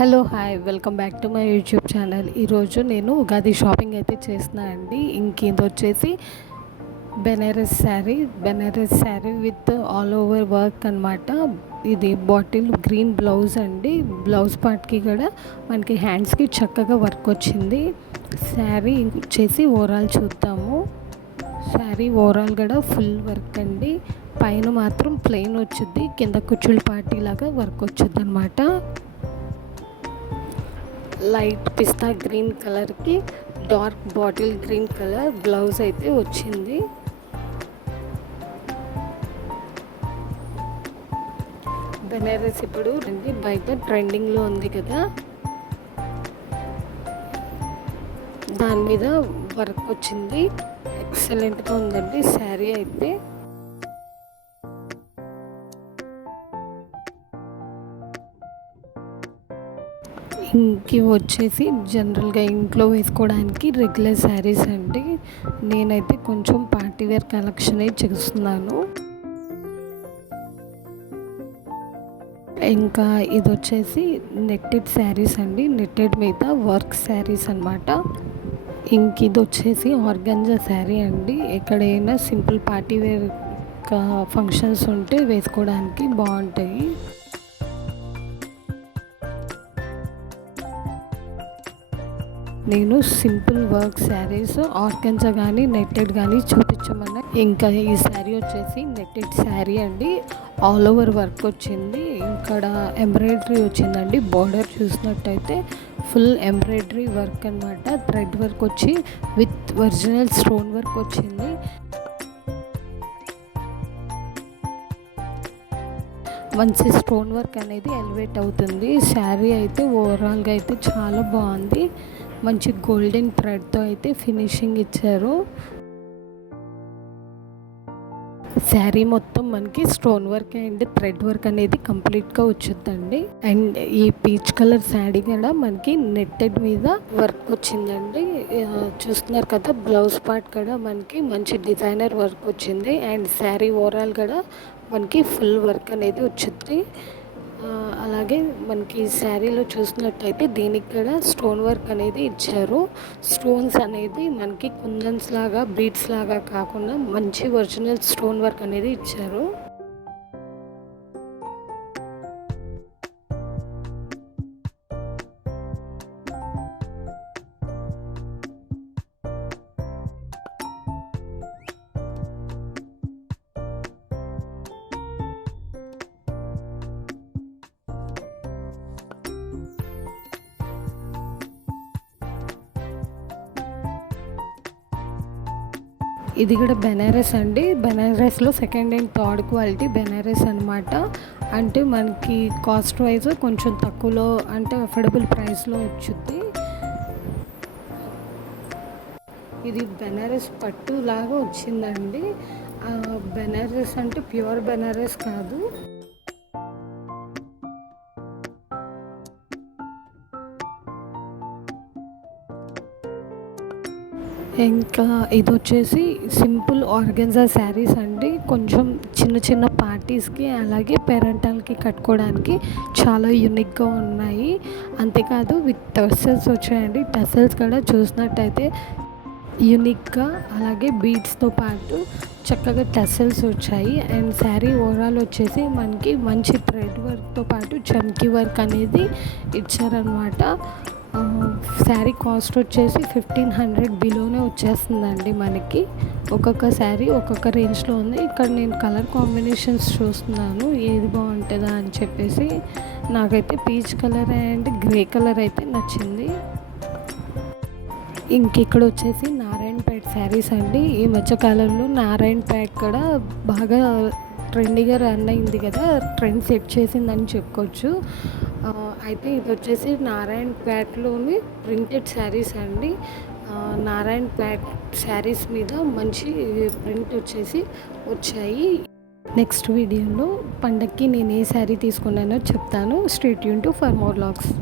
Hello hi welcome back to my YouTube channel. ఈరోజు నేను Ugadi shopping అయితే చేస్తున్నా అండి. ఇంకేది వచ్చేసి Banaras sari with all over work అనమాట. ఇది బాటిల్ గ్రీన్ బ్లౌజ్ అండి. బ్లౌజ్ పార్ట్కి కూడా మనకి హ్యాండ్స్కి చక్కగా వర్క్ వచ్చింది. శారీ వచ్చేసి ఓవరాల్ చూద్దాము. శారీ ఓవరాల్ కూడా ఫుల్ వర్క్ అండి. పైన మాత్రం ప్లెయిన్ వచ్చింది, కింద కుచ్చులు పార్టీ లాగా వర్క్ వచ్చింది అనమాట. లైట్ పిస్తా గ్రీన్ కలర్కి dark bottle green colour blouse అయితే వచ్చింది. బెనారస్ ఇప్పుడు బయట ట్రెండింగ్లో ఉంది కదా, దాని మీద వర్క్ వచ్చింది. ఎక్సలెంట్గా ఉందండి శారీ అయితే. ఇంకి వచ్చేసి జనరల్గా ఇంట్లో వేసుకోవడానికి రెగ్యులర్ శారీస్ అండి. నేనైతే కొంచెం పార్టీవేర్ కలెక్షనే చేస్తున్నాను. ఇంకా ఇది వచ్చేసి నెట్టెడ్ శారీస్ అండి. నెట్టెడ్ మీద వర్క్ శారీస్ అనమాట. ఇంక ఇది వచ్చేసి ఆర్గంజా శారీ అండి. ఎక్కడైనా సింపుల్ పార్టీవేర్ ఫంక్షన్స్ ఉంటే వేసుకోవడానికి బాగుంటాయి. నేను సింపుల్ వర్క్ శారీస్ ఆర్గంజా కానీ నెట్టెడ్ కానీ చూపించమన్నా. ఇంకా ఈ శారీ వచ్చేసి నెట్టెడ్ శారీ అండి. ఆల్ ఓవర్ వర్క్ వచ్చింది. ఇక్కడ ఎంబ్రాయిడరీ వచ్చిందండి. బార్డర్ చూసినట్టయితే ఫుల్ ఎంబ్రాయిడరీ వర్క్ అనమాట. థ్రెడ్ వర్క్ వచ్చి విత్ ఒరిజినల్ స్టోన్ వర్క్ వచ్చింది. వన్స్ స్టోన్ వర్క్ అనేది ఎలివేట్ అవుతుంది. శారీ అయితే ఓవరాల్గా అయితే చాలా బాగుంది. మంచి గోల్డెన్ థ్రెడ్తో అయితే ఫినిషింగ్ ఇచ్చారు. శారీ మొత్తం మనకి stone work and thread work అనేది కంప్లీట్గా వచ్చిందండి. అండ్ ఈ పీచ్ కలర్ శారీ కూడా మనకి నెట్టెడ్ మీద వర్క్ వచ్చిందండి. చూస్తున్నారు కదా, బ్లౌజ్ పార్ట్ కూడా మనకి మంచి డిజైనర్ వర్క్ వచ్చింది. అండ్ శారీ ఓవరాల్ కూడా మనకి ఫుల్ వర్క్ అనేది వచ్చింది. అలాగే మనకి శారీలో చూసినట్టయితే దీనికి కూడా స్టోన్ వర్క్ అనేది ఇచ్చారు. స్టోన్స్ అనేది మనకి కుందన్స్ లాగా బీడ్స్ లాగా కాకుండా మంచి ఒరిజినల్ స్టోన్ వర్క్ అనేది ఇచ్చారు. ఇది కూడా బెనారస్ అండి. బెనారస్లో second and third quality Banaras అనమాట. అంటే మనకి కాస్ట్ వైజ్ కొంచెం తక్కువలో అంటే అఫోర్డబుల్ ప్రైస్లో వచ్చింది. ఇది బెనారస్ పట్టు లాగా వచ్చిందండి. బెనారస్ అంటే ప్యూర్ బెనారస్ కాదు. ఇంకా ఇది వచ్చేసి సింపుల్ ఆర్గెన్జా శారీస్ అండి. కొంచెం చిన్న చిన్న పార్టీస్కి అలాగే పేరెంటాలకి కట్టుకోవడానికి చాలా యూనిక్గా ఉన్నాయి. అంతేకాదు విత్ టసల్స్ వచ్చాయండి. టసల్స్ కూడా చూసినట్టయితే యూనిక్గా అలాగే బీడ్స్తో పాటు చక్కగా టసల్స్ వచ్చాయి. అండ్ శారీ ఓవరాల్ వచ్చేసి మనకి మంచి థ్రెడ్ వర్క్తో పాటు చమ్కీ వర్క్ అనేది ఇచ్చారనమాట. శారీ కాస్ట్ వచ్చేసి 1500 బిలోనే వచ్చేస్తుందండి మనకి. ఒక్కొక్క శారీ ఒక్కొక్క రేంజ్లో ఉంది. ఇక్కడ నేను కలర్ కాంబినేషన్స్ చూస్తున్నాను ఏది బాగుంటుందా అని చెప్పేసి. నాకైతే peach colour and grey colour అయితే నచ్చింది. ఇక్కడ వచ్చేసి నారాయణపేట శారీస్ అండి. ఈ మధ్యకాలంలో నారాయణపేట కూడా బాగా ట్రెండీగా రన్ అయింది కదా, ట్రెండ్ సెట్ చేసిందని చెప్పుకోవచ్చు. అయితే ఇది వచ్చేసి నారాయణపేటలోని ప్రింటెడ్ శారీస్ అండి. నారాయణపేట శారీస్ మీద మంచి ప్రింట్ వచ్చేసి వచ్చాయి. నెక్స్ట్ వీడియోలో పండక్కి నేను ఏ శారీ తీసుకున్నానో చెప్తాను. Stay tune to for more vlogs.